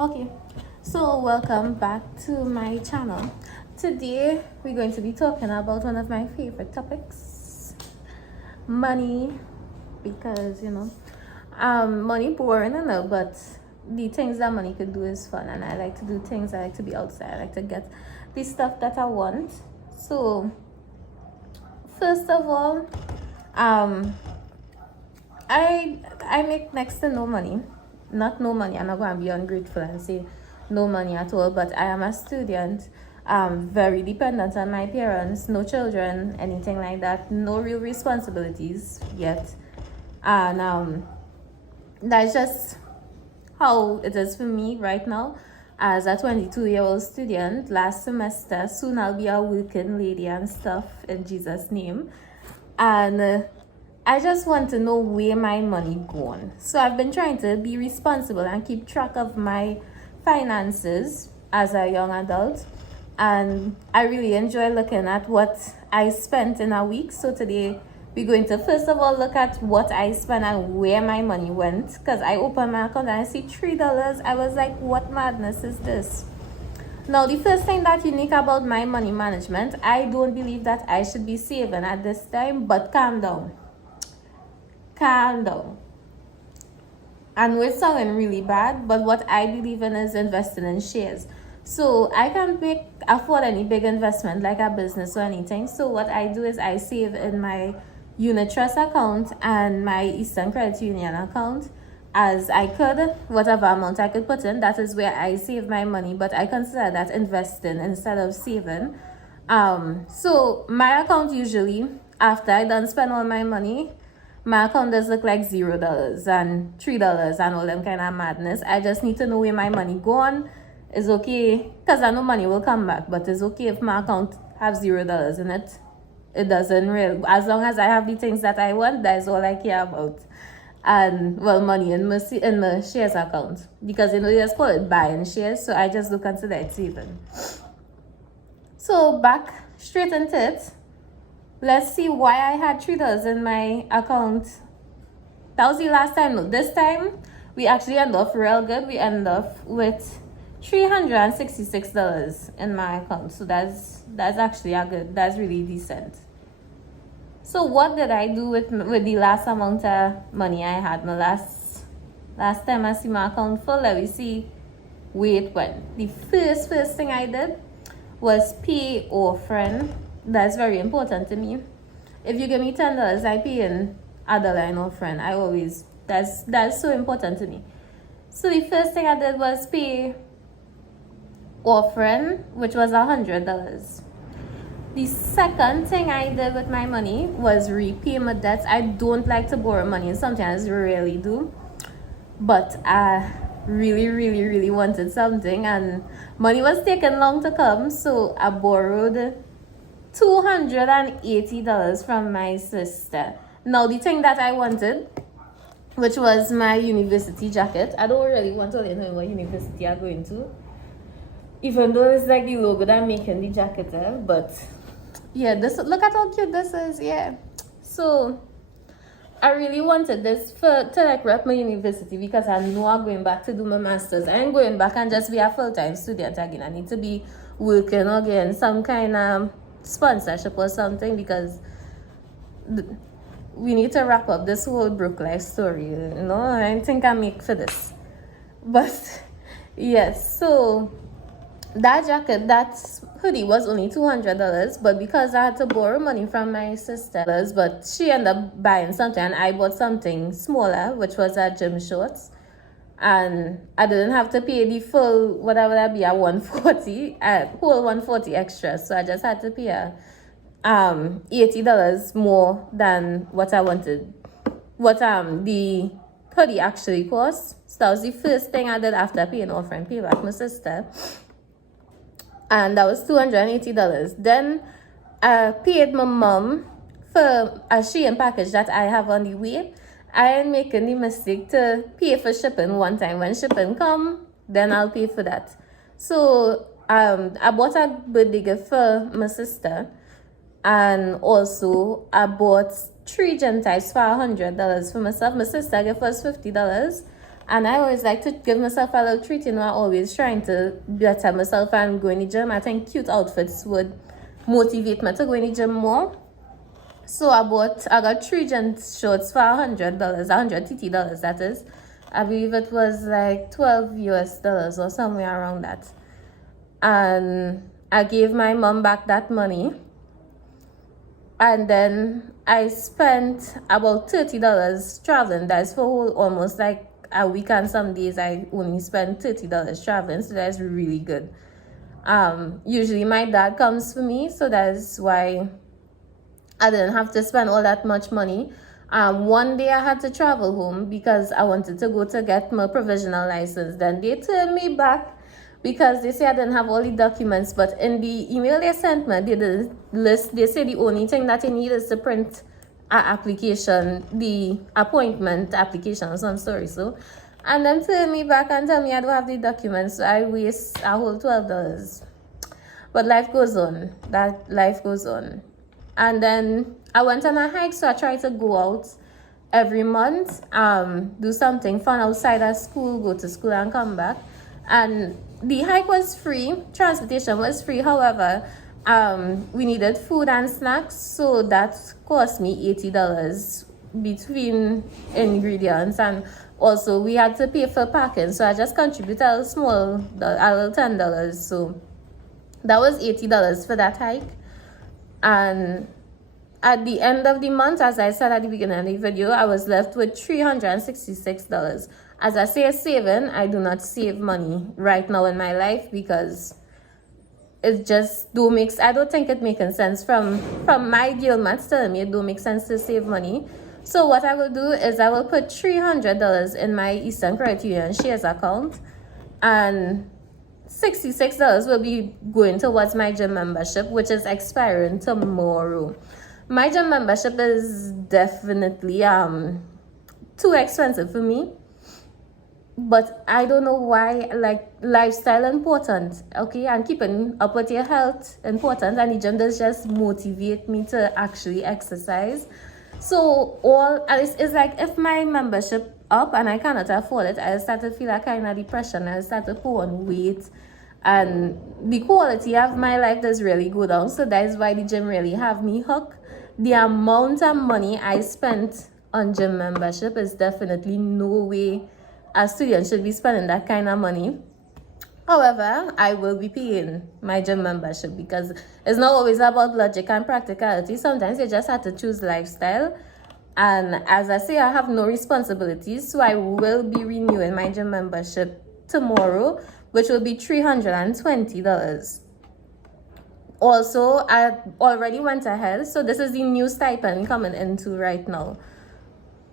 Okay, so welcome back to my channel. Today we're going to be talking about one of my favorite topics, money, because money boring and all, but the things that money could do is fun, and I like to do things. I like to be outside. I like to get the stuff that I want. So first of all, I make next to no money. Not no money. I'm not going to be ungrateful and say no money at all. But I am a student. Very dependent on my parents. No children, anything like that. No real responsibilities yet. And that's just how it is for me right now. As a 22-year-old student, last semester, soon I'll be a working lady and stuff in Jesus' name. And I just want to know where my money gone. So I've been trying to be responsible and keep track of my finances as a young adult. And I really enjoy looking at what I spent in a week. So today we're going to first of all look at what I spent and where my money went. Because I opened my account and I see $3. I was like, what madness is this? Now, the first thing that's unique about my money management, I don't believe that I should be saving at this time, but calm down. Calm down. I know it's sounding really bad, but what I believe in is investing in shares. So I can't afford any big investment like a business or anything. So what I do is I save in my unit trust account and my Eastern Credit Union account as I could, whatever amount I could put in. That is where I save my money, but I consider that investing instead of saving. So my account usually, after I done spend all my money, my account does look like $0 and $3 and all them kind of madness. I just need to know where my money gone. It's okay, because I know money will come back, but it's okay if my account have $0 in it. It doesn't really, as long as I have the things that I want, that is all I care about. And well, money in my shares account, because they just call it buying shares, so I just don't consider it saving. So back straight into it. Let's see why I had $3 in my account. That was the last time. No, this time we actually end off real good. We end up with $366 in my account. So that's actually that's really decent. So what did I do with the last amount of money I had? My last time I see my account full, let me see where it went. The first thing I did was pay offering. That's very important to me. If you give me $10, I pay in $1 offering. I always, that's so important to me. So the first thing I did was pay offering, which was $100. The second thing I did with my money was repay my debts. I don't like to borrow money. Sometimes I rarely do. But I really wanted something, and money was taking long to come. So I borrowed $280 from my sister. Now, the thing that I wanted, which was my university jacket. I don't really want to let you know what university I'm going to, even though it's like the logo that I'm making the jacket of. But yeah, look at how cute this is. Yeah, so I really wanted this to like rep my university, because I know I'm going back to do my master's. I ain't going back and just be a full-time student again. I need to be working again, some kind of sponsorship or something, because we need to wrap up this whole broke life story. I think I make for this. But yes, so that jacket, that hoodie was only $200, but because I had to borrow money from my sister, but she ended up buying something and I bought something smaller, which was a gym shorts. And I didn't have to pay the full, whatever that be, a whole $140 extra. So I just had to pay $80 more than what I wanted, what the hoodie actually cost. So that was the first thing I did after paying off and pay back my sister. And that was $280. Then I paid my mom for a Shein package that I have on the way. I am making the mistake to pay for shipping one time. When shipping come, then I'll pay for that. So I bought a birthday gift for my sister, and also I bought 3 gym types for $100 for myself. My sister gift was $50, And I always like to give myself a little treat, I'm always trying to better myself and go in the gym. I think cute outfits would motivate me to go in the gym more. So I got 3 jeans shorts for $100, $100 that is. I believe it was like $12 or somewhere around that. And I gave my mom back that money. And then I spent about $30 traveling. That's for almost like a week, and some days I only spent $30 traveling, so that's really good. Usually my dad comes for me, so that's why I didn't have to spend all that much money. One day I had to travel home because I wanted to go to get my provisional license. Then they turned me back because they say I didn't have all the documents. But in the email they sent me, they didn't list. They say the only thing that you need is to print an application, the appointment application or some story. So, and then turn me back and tell me I don't have the documents. So I waste a whole $12. But life goes on. Life goes on. And then I went on a hike, so I try to go out every month, do something fun outside of school, go to school and come back. And the hike was free, transportation was free. However, we needed food and snacks, so that cost me $80 between ingredients, and also we had to pay for parking. So I just contributed a little $10. So that was $80 for that hike. And at the end of the month, as I said at the beginning of the video, I was left with $366. As I say saving, I do not save money right now in my life because it just I don't think it making sense from my deal maths telling me it don't make sense to save money. So what I will do is I will put $300 in my Eastern Credit Union shares account, and $66 will be going towards my gym membership, which is expiring tomorrow. My gym membership is definitely too expensive for me, but I don't know why. Like, lifestyle important, okay, and keeping up with your health important, and the gym does just motivate me to actually exercise. So it's like if my membership up and I cannot afford it, I start to feel a kind of depression. I start to put on weight, and the quality of my life does really go down. So that is why the gym really have me hooked. The amount of money I spent on gym membership is definitely no way a student should be spending that kind of money. However, I will be paying my gym membership because it's not always about logic and practicality. Sometimes you just have to choose lifestyle. And as I say, I have no responsibilities, so I will be renewing my gym membership tomorrow, which will be $320. Also, I already went ahead, so this is the new stipend coming into right now.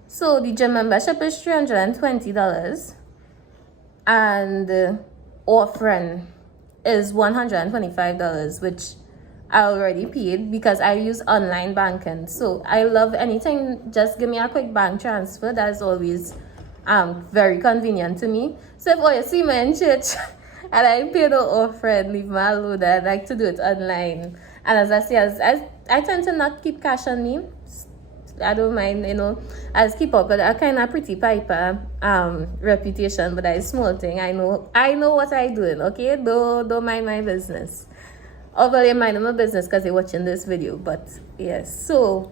So the gym membership is $320, and offering is $125, which I already paid because I use online banking. So I love anything, just give me a quick bank transfer. That's always very convenient to me. So if you see me in church and I pay the offering, leave me alone. I like to do it online. And as I say, I tend to not keep cash on me. I don't mind, I keep up with a kind of pretty piper reputation, but that is small thing. I know what I'm doing, okay? Don't mind my business. Although you mind my business because you're watching this video, but yes. So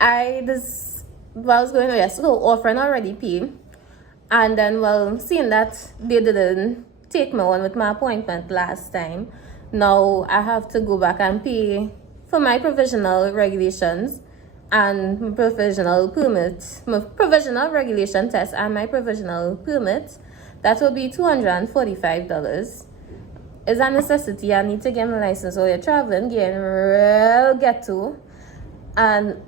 so offering already paid, and then seeing that they didn't take me on with my appointment last time, now I have to go back and pay for my provisional regulations and my provisional permit, my provisional regulation test and my provisional permit. That will be $245. It's a necessity. I need to get my license, or you're traveling, getting real ghetto. And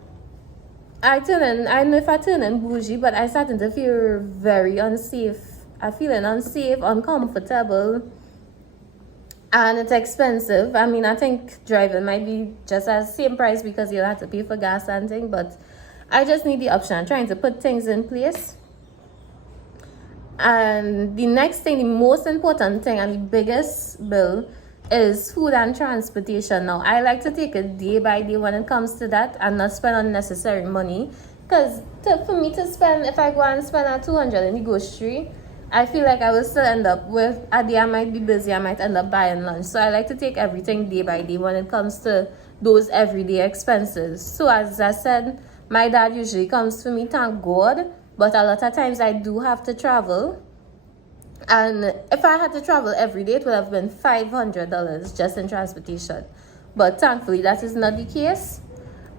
I know if I turn in bougie, but I starting to feel very unsafe. I'm feeling unsafe, uncomfortable, and it's expensive. I mean, I think driving might be just as same price because you'll have to pay for gas and things, but I just need the option. I'm trying to put things in place. And the next thing, the most important thing and the biggest bill is food and transportation. Now, I like to take it day by day when it comes to that and not spend unnecessary money, Because for me to spend, if I go and spend at 200 in the grocery, I feel like I will still end up with a day I might be busy, I might end up buying lunch. So I like to take everything day by day when it comes to those everyday expenses. So as I said, my dad usually comes for me, thank God, but a lot of times I do have to travel. And if I had to travel every day, it would have been $500 just in transportation. But thankfully, that is not the case.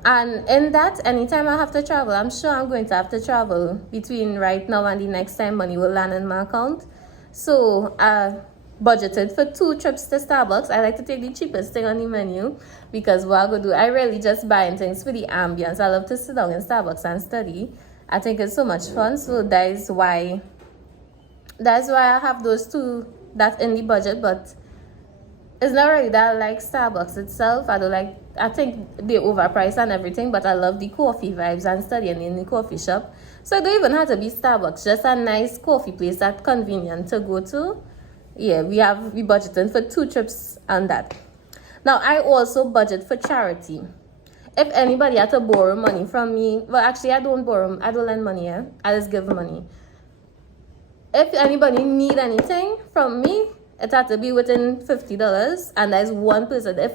And in that, anytime I have to travel, I'm sure I'm going to have to travel between right now and the next time money will land in my account. So I budgeted for 2 trips to Starbucks. I like to take the cheapest thing on the menu because what I go do, I really just buying things for the ambience. I love to sit down in Starbucks and study. I think it's so much fun. So that's why I have those 2 that's in the budget, but it's not really that I like Starbucks itself. I think they're overpriced and everything, but I love the coffee vibes and studying in the coffee shop. So it don't even have to be Starbucks, just a nice coffee place that's convenient to go to. Yeah, we budgeted for 2 trips on that. Now I also budget for charity. If anybody had to borrow money from me, well actually I don't lend money, yeah? I just give money. If anybody need anything from me, it had to be within $50, and there's one person. If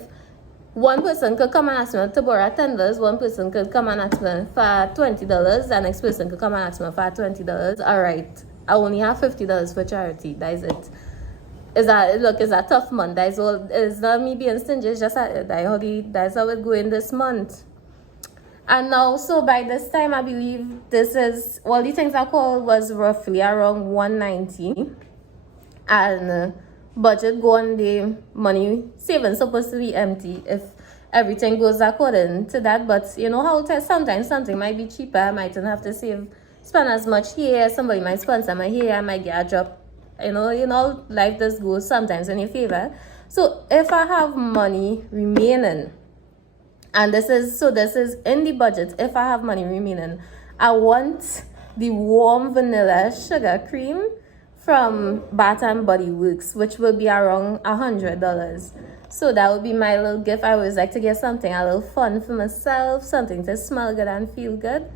one person could come and ask me to borrow $10, one person could come and ask me for $20, the next person could come and ask me for $20. All right, I only have $50 for charity. That is it. It's a tough month. That is all. It's not me being stingy. It's just that's how it's going this month. And now, so by this time, I believe this is all the things I called was roughly around 190, and budget go on the money savings supposed to be empty if everything goes according to that. But you know how sometimes something might be cheaper. I mightn't have to spend as much here. Somebody might sponsor my here. I might get a drop. You know, life does go sometimes in your favor. So if I have money remaining, and this is in the budget, if I have money remaining, I want the warm vanilla sugar cream from Bath and Body Works, which will be around $100. So that would be my little gift. I always like to get something a little fun for myself, something to smell good and feel good.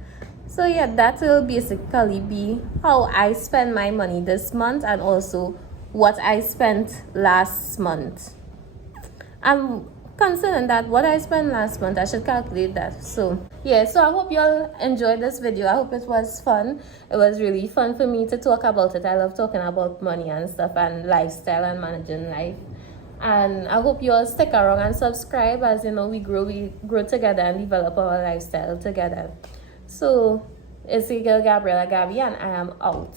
So yeah, that will basically be how I spend my money this month, and also what I spent last month. And considering that what I spent last month, I should calculate that. So yeah, so I hope you all enjoyed this video. I hope it was fun. It was really fun for me to talk about it. I love talking about money and stuff, and lifestyle and managing life. And I hope you all stick around and subscribe, as you know, we grow together and develop our lifestyle together. So it's your girl Gabriella Gabby, and I am out.